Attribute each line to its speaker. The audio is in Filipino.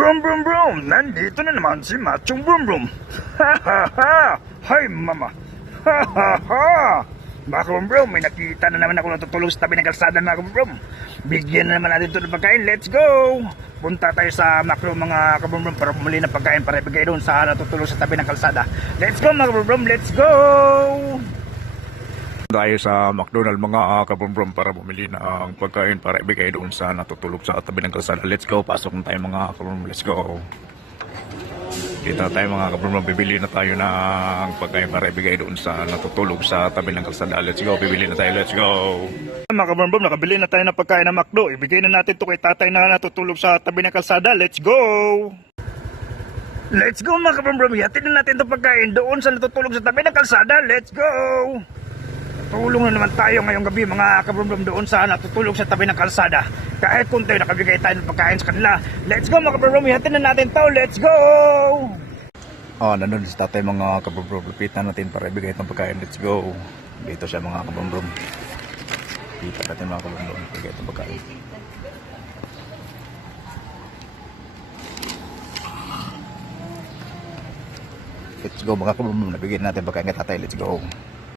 Speaker 1: Brum brum brum! Nandito na naman si Machong Brum Brum! Ha ha ha! Hi mama! Ha ha ha! Mga brum, may nakita na naman ako natutulog sa tabi ng kalsada mga kabrum brum. Bigyan na naman natin ito ng pagkain, let's go! Punta tayo sa macro mga kabrum brum para pumuli ng pagkain para ibigay doon sa natutulog sa tabi ng kalsada. Let's go mga kabrum brum, let's go!
Speaker 2: Tayo sa McDonald mga uh, kabumbrom para bumili ng pagkain para ibigay doon sa natutulog sa tabi ng kalsada. Let's go, pasok na tayo mga kabumbrom. Let's go. Kita tayo mga kabumbrom, bibili na tayo ng pagkain para ibigay doon sa natutulog sa tabi ng kalsada. Let's go, bibili na tayo. Let's go.
Speaker 1: Mga kabrum nakabili na tayo ng pagkain ng McDo. Ibigay na natin to kay tatay na natutulog sa tabi ng kalsada. Let's go! Let's go mga kabrum Hatid na natin itong pagkain doon sa natutulog sa tabi ng kalsada. Let's go! Tulong na naman tayo ngayong gabi mga kabrum doon sa natutulog sa tabi ng kalsada. Kahit kung tayo nakabigay tayo ng pagkain sa kanila. Let's go mga kabrum Hatid na natin to. Let's go!
Speaker 2: Ah, nandun si tatay mga kabumbrom. Lupitan natin para ibigay itong pagkain. Let's go. Dito siya mga kabumbrom. Kita natin mga kabumbrom. Ibigay itong pagkain. Let's go mga kabumbrom. Nabigyan natin pagkain kay tatay. Let's go.